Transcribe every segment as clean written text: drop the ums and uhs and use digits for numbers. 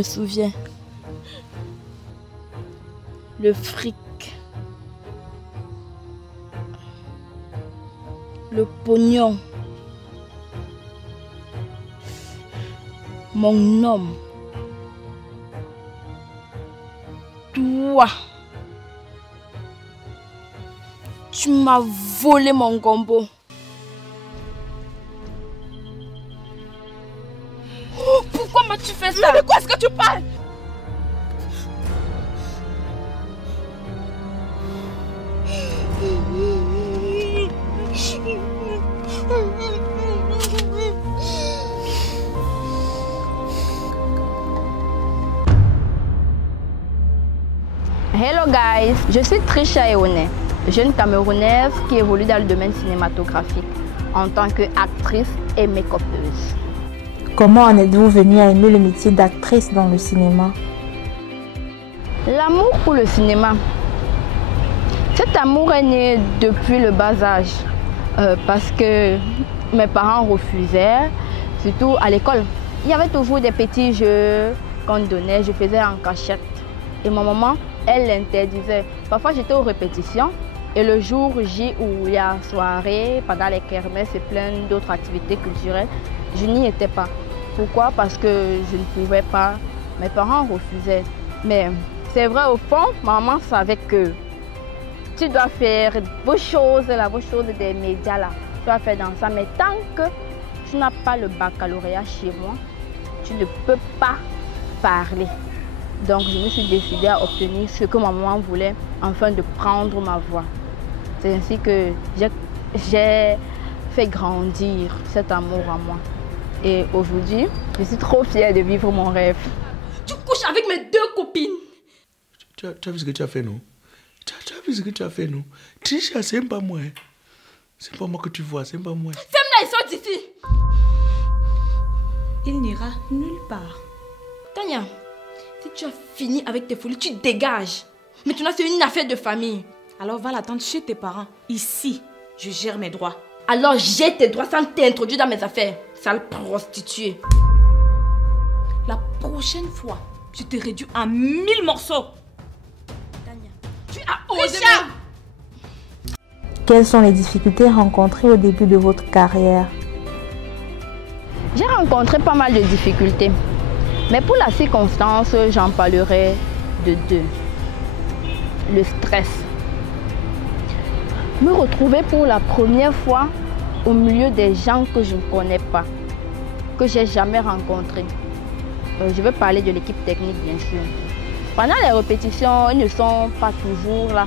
me souviens. Le fric. Le pognon. Mon homme. Toi. Tu m'as volé mon gombo. Oh, pourquoi m'as-tu fait ça? De quoi est-ce que tu parles? Hello guys, je suis Trisha Eone, jeune Camerounaise qui évolue dans le domaine cinématographique en tant qu'actrice et make-upeuse. Comment en êtes-vous venue à aimer le métier d'actrice dans le cinéma? L'amour pour le cinéma. Cet amour est né depuis le bas âge parce que mes parents refusaient, surtout à l'école. Il y avait toujours des petits jeux qu'on donnait, je faisais en cachette. Et ma maman, elle l'interdisait. Parfois, j'étais aux répétitions et le jour J où il y a soirée, pendant les kermesses et plein d'autres activités culturelles, je n'y étais pas. Pourquoi? Parce que je ne pouvais pas. Mes parents refusaient. Mais c'est vrai, au fond, maman savait que tu dois faire vos choses, vos choses des médias là. Tu dois faire dans ça. Mais tant que tu n'as pas le baccalauréat chez moi, tu ne peux pas parler. Donc je me suis décidée à obtenir ce que ma maman voulait, afin de prendre ma voix. C'est ainsi que j'ai fait grandir cet amour en moi. Et aujourd'hui, je suis trop fière de vivre mon rêve. Tu couches avec mes deux copines. Tu as vu ce que tu as fait, non? Tu as vu ce que tu as fait, non? Trisha, c'est pas moi. C'est pas moi que tu vois, c'est pas moi. Femme-là, ils sortent d'ici. Il n'ira nulle part. Tania, si tu as fini avec tes folies, tu dégages. Maintenant, c'est une affaire de famille. Alors va l'attendre chez tes parents. Ici, je gère mes droits. Alors j'ai tes droits sans t'introduire dans mes affaires, sale prostituée. La prochaine fois, je te réduis en 1000 morceaux. Tania, tu as osé. Quelles sont les difficultés rencontrées au début de votre carrière? J'ai rencontré pas mal de difficultés. Mais pour la circonstance, j'en parlerai de deux. Le stress. Me retrouver pour la première fois au milieu des gens que je ne connais pas, que j'ai jamais rencontrés. Je veux parler de l'équipe technique, bien sûr. Pendant les répétitions, ils ne sont pas toujours là.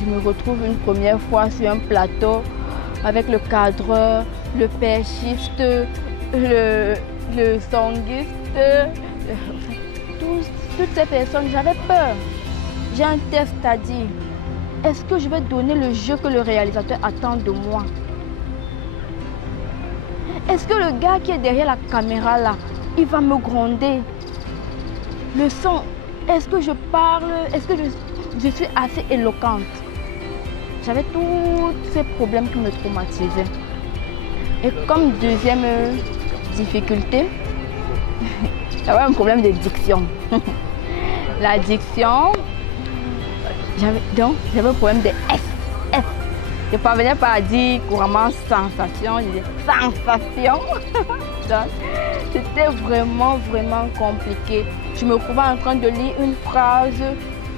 Je me retrouve une première fois sur un plateau avec le cadreur, le perchiste, le songuiste, toutes ces personnes. J'avais peur. J'ai un test à dire. Est-ce que je vais donner le jeu que le réalisateur attend de moi? Est-ce que le gars qui est derrière la caméra là, il va me gronder? Le son, est-ce que je parle? Est-ce que je suis assez éloquente? J'avais tous ces problèmes qui me traumatisaient. Et comme deuxième difficulté, j'avais un problème de diction. La diction, j'avais un problème de S. Je ne parvenais pas à dire couramment sensation, je disais sensation. Donc, c'était vraiment compliqué. Je me trouvais en train de lire une phrase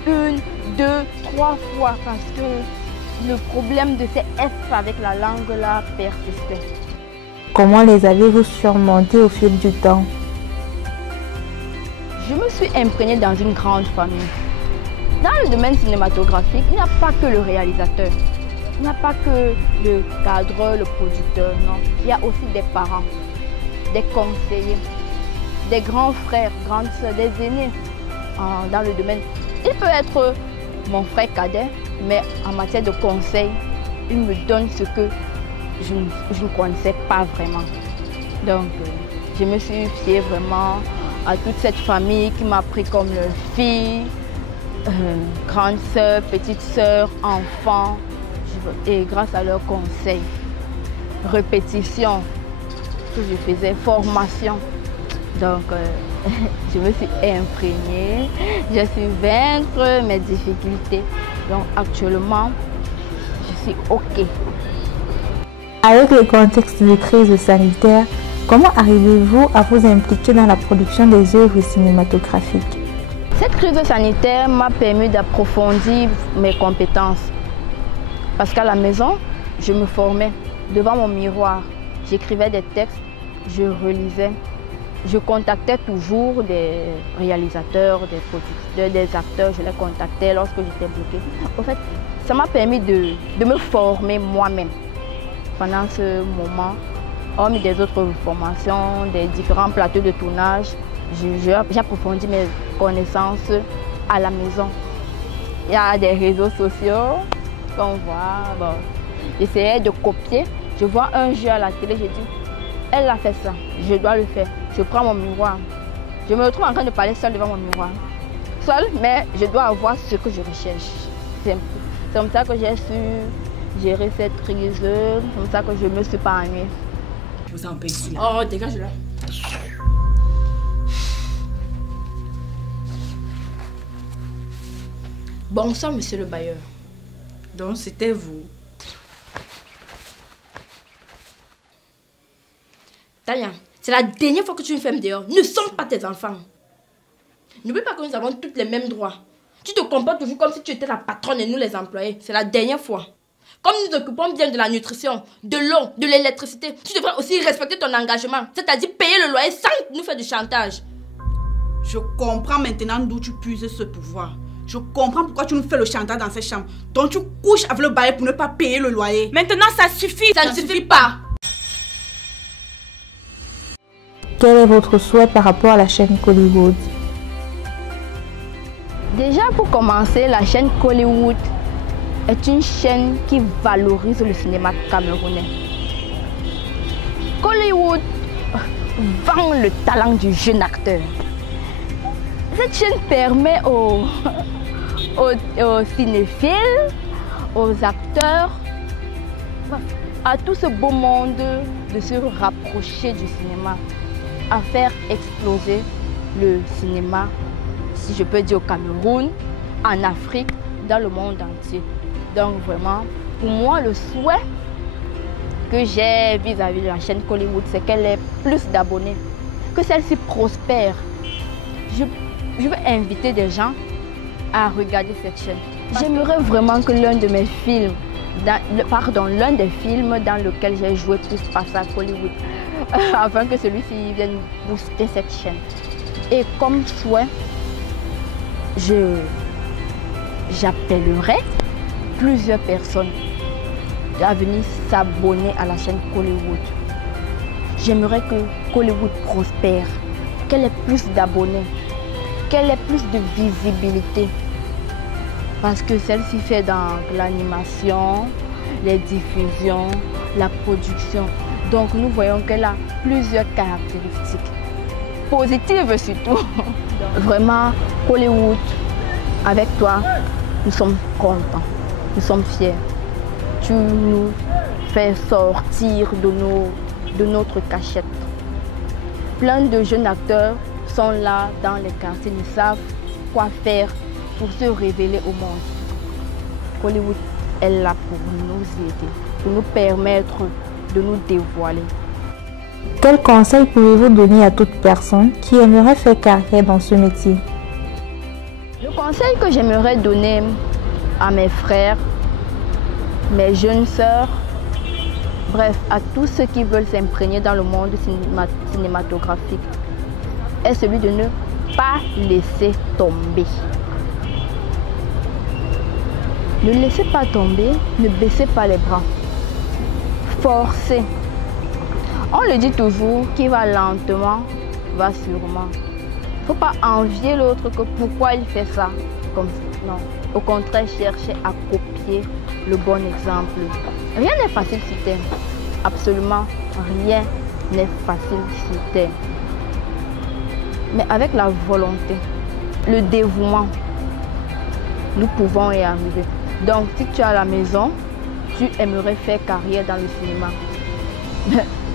1, 2, 3 fois parce que le problème de ces S avec la langue là persistait. Comment les avez-vous surmontés au fil du temps? Je me suis imprégnée dans une grande famille. Dans le domaine cinématographique, il n'y a pas que le réalisateur. Il n'y a pas que le cadreur, le producteur, non. Il y a aussi des parents, des conseillers, des grands frères, grandes soeurs, des aînés dans le domaine. Il peut être mon frère cadet, mais en matière de conseil, il me donne ce que je ne connaissais pas vraiment. Donc, je me suis fiée vraiment à toute cette famille qui m'a pris comme leur fille, grande sœur, petite sœur, enfant. Et grâce à leurs conseils, répétition que je faisais, formation. Donc, je me suis imprégnée, je suis vaincre mes difficultés. Donc actuellement, je suis OK. Avec le contexte de crise sanitaire, comment arrivez-vous à vous impliquer dans la production des œuvres cinématographiques? Cette crise sanitaire m'a permis d'approfondir mes compétences. Parce qu'à la maison, je me formais devant mon miroir. J'écrivais des textes, je relisais. Je contactais toujours des réalisateurs, des producteurs, des acteurs. Je les contactais lorsque j'étais bloquée. En fait, ça m'a permis de me former moi-même. Pendant ce moment, hormis des autres formations, des différents plateaux de tournage, j'approfondis mes connaissances à la maison. Il y a des réseaux sociaux qu'on voit. Bon, j'essayais de copier. Je vois un jeu à la télé, je dis, elle a fait ça, je dois le faire. Je prends mon miroir. Je me retrouve en train de parler seule devant mon miroir. Seule, mais je dois avoir ce que je recherche. C'est comme ça que j'ai su gérer cette crise. C'est comme ça que je ne me suis pas ennuyée. Vous en paye ici là. Oh, dégage là. Bonsoir, monsieur le bailleur. Donc c'était vous. Tania, c'est la dernière fois que tu me fermes dehors. Ne sens pas tes enfants. N'oublie pas que nous avons tous les mêmes droits. Tu te comportes toujours comme si tu étais la patronne et nous les employés. C'est la dernière fois. Comme nous nous occupons bien de la nutrition, de l'eau, de l'électricité, tu devrais aussi respecter ton engagement. C'est-à-dire payer le loyer sans nous faire du chantage. Je comprends maintenant d'où tu puises ce pouvoir. Je comprends pourquoi tu nous fais le chantage dans cette chambre. Donc tu couches avec le bail pour ne pas payer le loyer. Maintenant ça suffit. Ça ne suffit pas. Quel est votre souhait par rapport à la chaîne Kollywood? Déjà pour commencer, la chaîne Kollywood est une chaîne qui valorise le cinéma camerounais. Kollywood vend le talent du jeune acteur. Cette chaîne permet aux cinéphiles, aux acteurs, à tout ce beau monde de se rapprocher du cinéma, à faire exploser le cinéma, si je peux dire au Cameroun, en Afrique, dans le monde entier. Donc vraiment, pour moi, le souhait que j'ai vis-à-vis de la chaîne Kollywood, c'est qu'elle ait plus d'abonnés, que celle-ci prospère. Je veux inviter des gens à regarder cette chaîne. J'aimerais vraiment que l'un de mes films, l'un des films dans lequel j'ai joué puisse passer à Kollywood, afin que celui-ci vienne booster cette chaîne. Et comme souhait, j'appellerai plusieurs personnes à venir s'abonner à la chaîne Kollywood. J'aimerais que Kollywood prospère, qu'elle ait plus d'abonnés, qu'elle ait plus de visibilité. Parce que celle-ci fait dans l'animation, les diffusions, la production. Donc nous voyons qu'elle a plusieurs caractéristiques, positives surtout. Vraiment, Kollywood, avec toi, nous sommes contents, nous sommes fiers. Tu nous fais sortir de notre cachette. Plein de jeunes acteurs sont là dans les quartiers, ils savent quoi faire pour se révéler au monde. Kollywood est là pour nous aider, pour nous permettre de nous dévoiler. Quel conseil pouvez-vous donner à toute personne qui aimerait faire carrière dans ce métier? Le conseil que j'aimerais donner à mes frères, mes jeunes sœurs, bref, à tous ceux qui veulent s'imprégner dans le monde cinématographique, est celui de ne pas laisser tomber. Ne laissez pas tomber, ne baissez pas les bras. Forcez. On le dit toujours, qui va lentement, va sûrement. Il ne faut pas envier l'autre que pourquoi il fait ça. Comme ça. Non. Au contraire, cherchez à copier le bon exemple. Rien n'est facile sur terre. Absolument rien n'est facile sur terre. Mais avec la volonté, le dévouement, nous pouvons y arriver. Donc, si tu es à la maison, tu aimerais faire carrière dans le cinéma,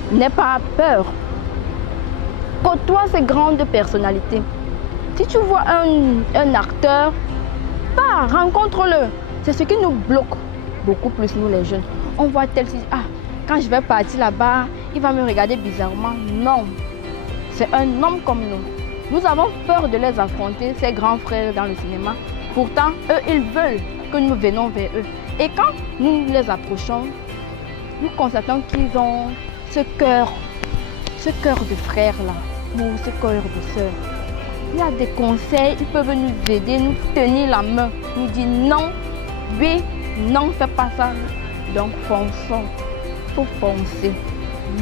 n'aie pas peur. côtoie ces grandes personnalités. Si tu vois un acteur, pars, rencontre-le. C'est ce qui nous bloque beaucoup plus, nous les jeunes. On voit tel si, ah, quand je vais partir là-bas, il va me regarder bizarrement. Non, c'est un homme comme nous. Nous avons peur de les affronter, ces grands frères dans le cinéma. Pourtant, eux, ils veulent que nous venons vers eux. Et quand nous les approchons, nous constatons qu'ils ont ce cœur de frère-là, ou ce cœur de sœur. Il y a des conseils, ils peuvent nous aider, nous tenir la main, nous dire non, oui, non, fais pas ça. Donc fonçons, il faut foncer.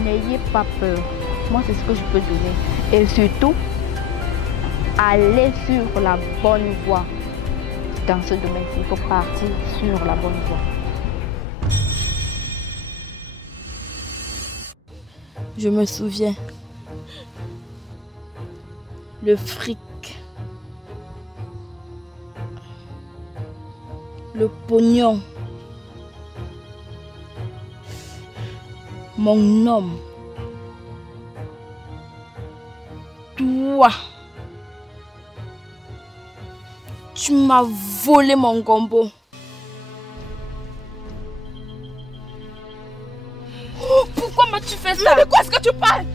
N'ayez pas peur. Moi, c'est ce que je peux donner. Et surtout, allez sur la bonne voie. Dans ce domaine-ci, il faut partir sur la bonne voie. Je me souviens. Le fric. Le pognon. Mon homme. Toi. Tu m'as volé mon gombo. Oh, pourquoi m'as-tu fait ça? Mais de quoi est-ce que tu parles?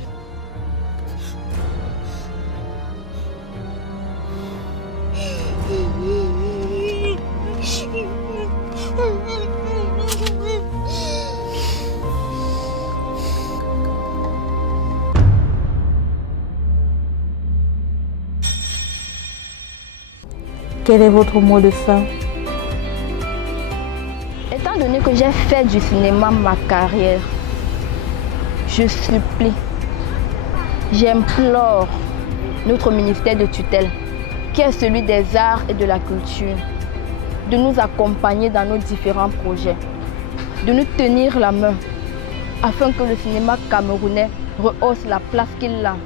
Quel est votre mot de fin? Étant donné que j'ai fait du cinéma ma carrière, je supplie, j'implore notre ministère de tutelle, qui est celui des arts et de la culture, de nous accompagner dans nos différents projets, de nous tenir la main, afin que le cinéma camerounais rehausse la place qu'il a,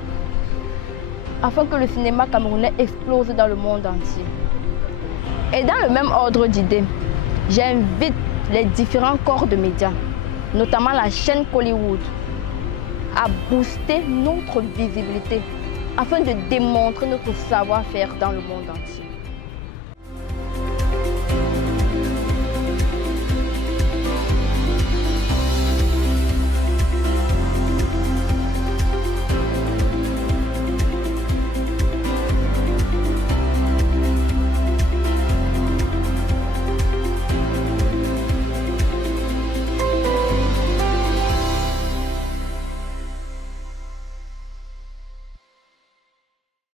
afin que le cinéma camerounais explose dans le monde entier. Et dans le même ordre d'idées, j'invite les différents corps de médias, notamment la chaîne Hollywood, à booster notre visibilité afin de démontrer notre savoir-faire dans le monde entier.